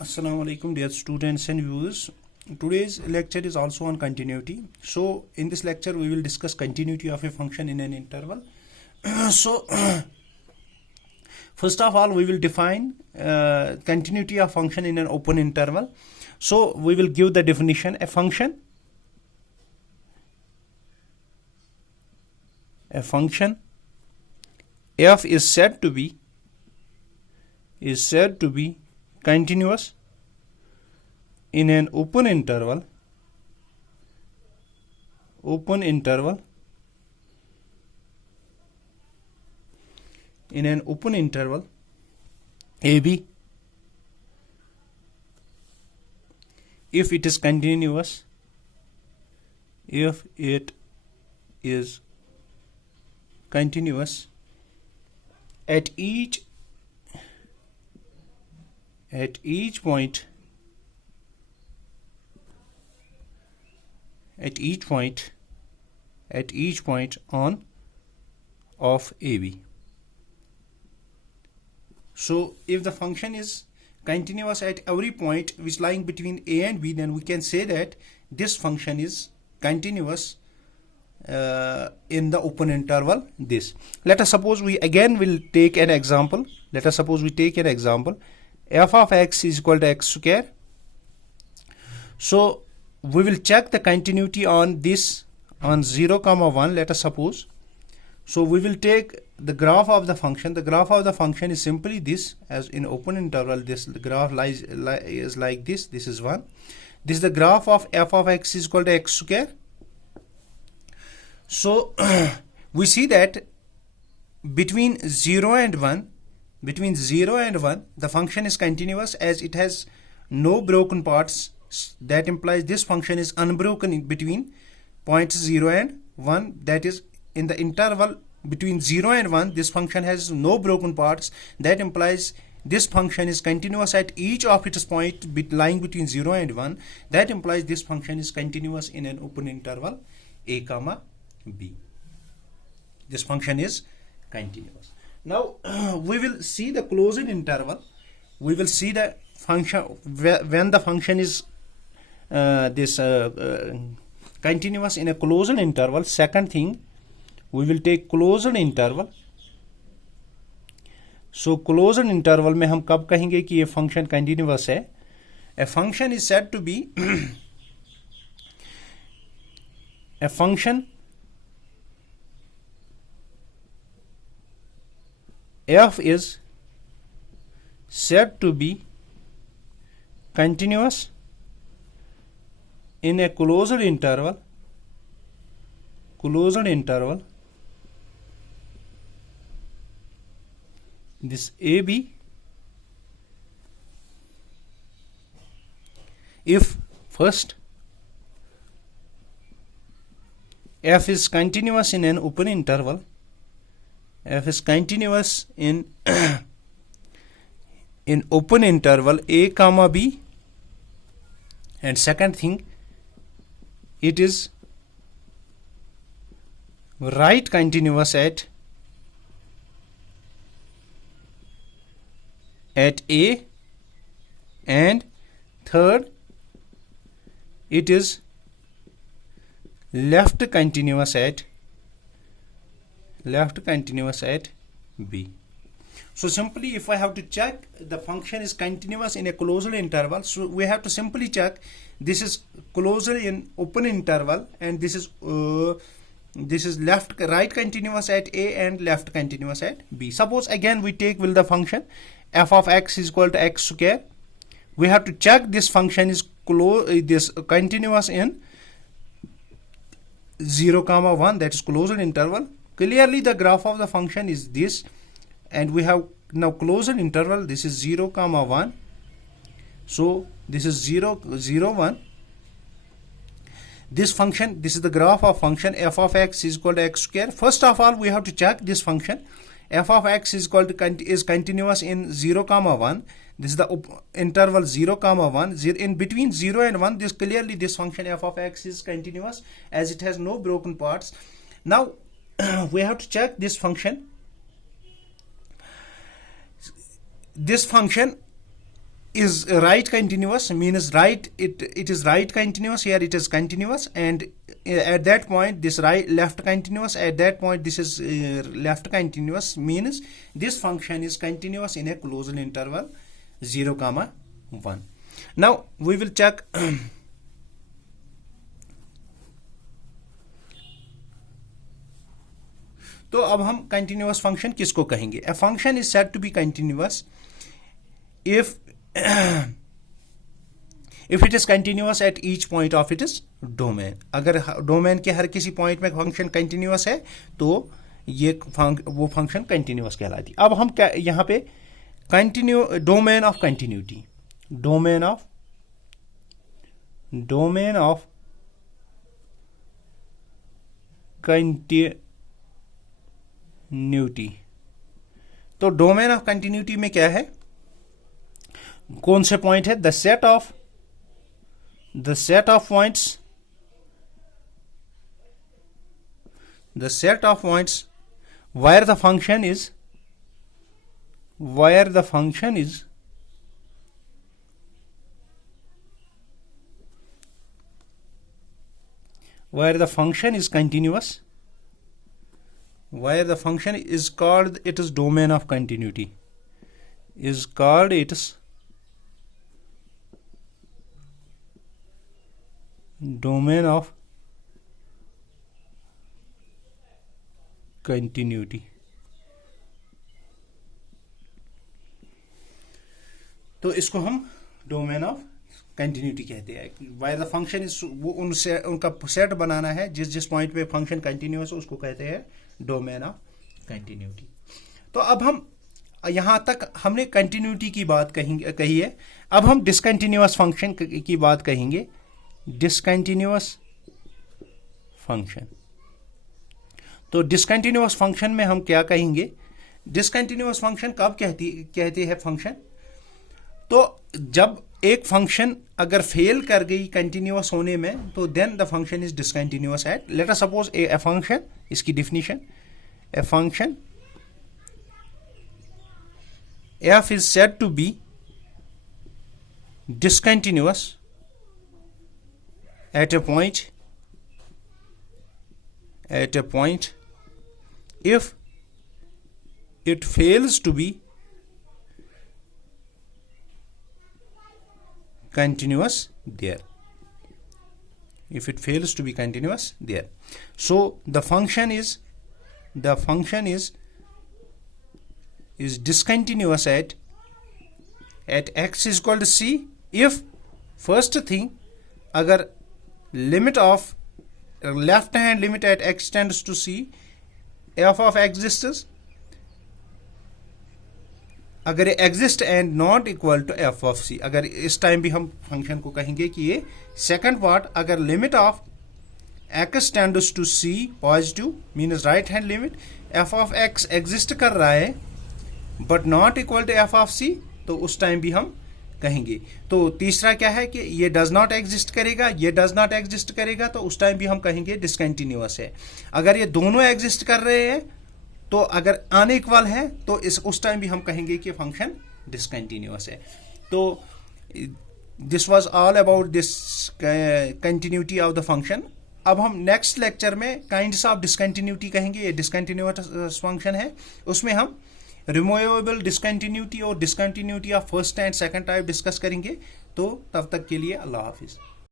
Assalamu alaikum dear students and viewers. Today's lecture is also on continuity. So in this lecture we will discuss continuity of a function in an interval. So first of all we will define continuity of function in an open interval. So we will give the definition. A function f is said to be continuous in an open interval AB if it is continuous at each point on of AB. So if the function is continuous at every point which lying between A and B, then we can say that this function is continuous in the open interval this. Let us suppose we again will take an example. F of x is equal to x square. So we will check the continuity on this on 0, 1. Let us suppose. So we will take the graph of the function. The graph of the function is simply this. As in open interval, this graph is like this. This is 1. This is the graph of f of x is equal to x square. So we see that between 0 and 1, the function is continuous as it has no broken parts. That implies this function is unbroken in between points 0 and 1. That is, in the interval between 0 and 1, this function has no broken parts. That implies this function is continuous at each of its points lying between 0 and 1. That implies this function is continuous in an open interval a comma b. This function is continuous. Now we will see the closed interval. We will see the function when the function is continuous in a closed interval. Second thing, we will take closed interval. So closed interval में हम कब कहेंगे कि ये function continuous है? A function is said to be f is said to be continuous in a closed interval this AB if first f is continuous in an open interval, in open interval a comma b, and second thing, it is right continuous at A, and third, it is left continuous at B. So simply, if I have to check the function is continuous in a closed interval, so we have to simply check this is closed in open interval, and this is right continuous at A and left continuous at B. Suppose again we take the function f of x is equal to x square. We have to check this function is continuous in 0, 1, that is closed interval. Clearly the graph of the function is this, and we have now closed interval. This is 0, 1. So this is 0, 0, 1. This function, this is the graph of function f of x is equal to x square. First of all, we have to check this function f of x is continuous in 0, 1. This is the interval 0, 1. In between 0 and 1, clearly this function f of x is continuous as it has no broken parts. Now we have to check this function. This function is right continuous, means right, it is right continuous, here it is continuous, and at that point this right left continuous, at that point this is left continuous, means this function is continuous in a closed interval 0, 1. Now we will check तो अब हम continuous function किसको कहेंगे? A function is said to be continuous if if it is continuous at each point of its domain. अगर domain के हर किसी point में function continuous है तो ये वो फंक्शन कंटिन्यूअस कहलाती। अब हम क्या यहाँ पे continue domain of continuity, domain of continuity. तो डोमेन ऑफ कंटिन्यूटी में क्या है, कौन से पॉइंट है? The set of points where the function is continuous, where the function is called its domain of continuity, is called its domain of continuity। तो इसको हम डोमेन ऑफ कंटिन्यूटी कहते हैं। वायर द फंक्शन इज, वो उनसे उनका set बनाना है, जिस पॉइंट पे फंक्शन कंटिन्यूअस है उसको कहते हैं डोमेन ऑफ कंटिन्यूटी। तो अब हम यहां तक हमने कंटिन्यूटी की बात कही है। अब हम डिसकंटिन्यूअस फंक्शन की बात कहेंगे। डिसकंटिन्यूअस फंक्शन, तो डिसकंटिन्यूअस फंक्शन में हम क्या कहेंगे? डिसकंटिन्यूअस फंक्शन कब कहते हैं फंक्शन? तो जब एक फंक्शन अगर फेल कर गई कंटिन्यूअस होने में, तो then the function is discontinuous at, let us suppose a function, इसकी definition, a function f is said to be discontinuous at a point if it fails to be continuous there, if it fails to be continuous there. So the function is discontinuous at x is equal to c if, first thing, अगर limit of left hand limit at x tends to c, f of x exists, अगर ये exist and not equal to f of c, अगर इस time भी हम function को कहेंगे कि ये सेकंड पार्ट, अगर limit of x tends to c positive means right hand limit, f of x exist कर रहा है but not equal to f of c, तो उस टाइम भी हम कहेंगे। तो तीसरा क्या है कि ये डज नॉट एग्जिस्ट करेगा, ये डज नॉट एग्जिस्ट करेगा, तो उस टाइम भी हम कहेंगे डिसकंटिन्यूअस है। अगर ये दोनों एग्जिस्ट कर रहे हैं, तो अगर अनइक्वल है, तो उस टाइम भी हम कहेंगे कि फंक्शन डिसकंटिन्यूअस है। तो this was all about this continuity of the function. अब हम नेक्स्ट लेक्चर में काइंड्स ऑफ डिसकंटिन्यूटी कहेंगे। ये डिसकंटिन्यूअस फंक्शन है, उसमें हम रिमूवेबल डिसकंटिन्यूटी और discontinuity of first and second type discuss करेंगे। तो तब तक के लिए अल्लाह हाफिज।